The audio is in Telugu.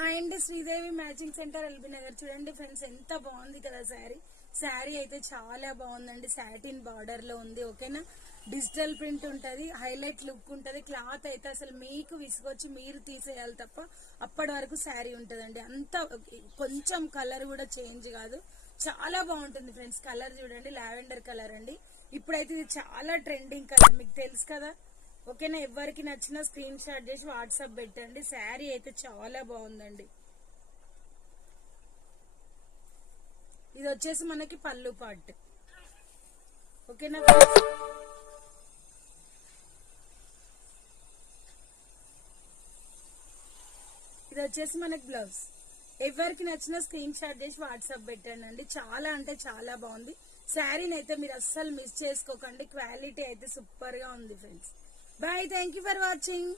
హాయ్ అండి, Sridevi matching centre LB Nagar. చూడండి ఫ్రెండ్స్, ఎంత బాగుంది కదా శారీ అయితే చాలా బాగుందండి. సాటిన్ బార్డర్ లో ఉంది. ఓకేనా, డిజిటల్ ప్రింట్ ఉంటది, హైలైట్ లుక్ ఉంటది. క్లాత్ అయితే అసలు మీకు విసుగొచ్చి మీరు తీసేయాలి తప్ప అప్పటి వరకు శారీ ఉంటదండి. అంత కొంచెం కలర్ కూడా చేంజ్ కాదు, చాలా బాగుంటుంది ఫ్రెండ్స్. కలర్ చూడండి, లావెండర్ కలర్ అండి. ఇప్పుడైతే ఇది చాలా ట్రెండింగ్ కలర్, మీకు తెలుసు కదా. ఓకేనా, ఎవరికి నచ్చిన స్క్రీన్ షాట్ చేసి వాట్సాప్ పెట్టండి. శారీ అయితే చాలా బాగుందండి. ఇది వచ్చేసి మనకి పళ్ళు పార్ట్. ఓకేనా, ఇది వచ్చేసి మనకి బ్లౌజ్. ఎవరికి నచ్చిన స్క్రీన్ షాట్ చేసి వాట్సాప్ పెట్టండి అండి. చాలా అంటే చాలా బాగుంది. శారీని అయితే మీరు అస్సలు మిస్ చేసుకోకండి. క్వాలిటీ అయితే సూపర్ గా ఉంది friends. Bye, thank you for watching.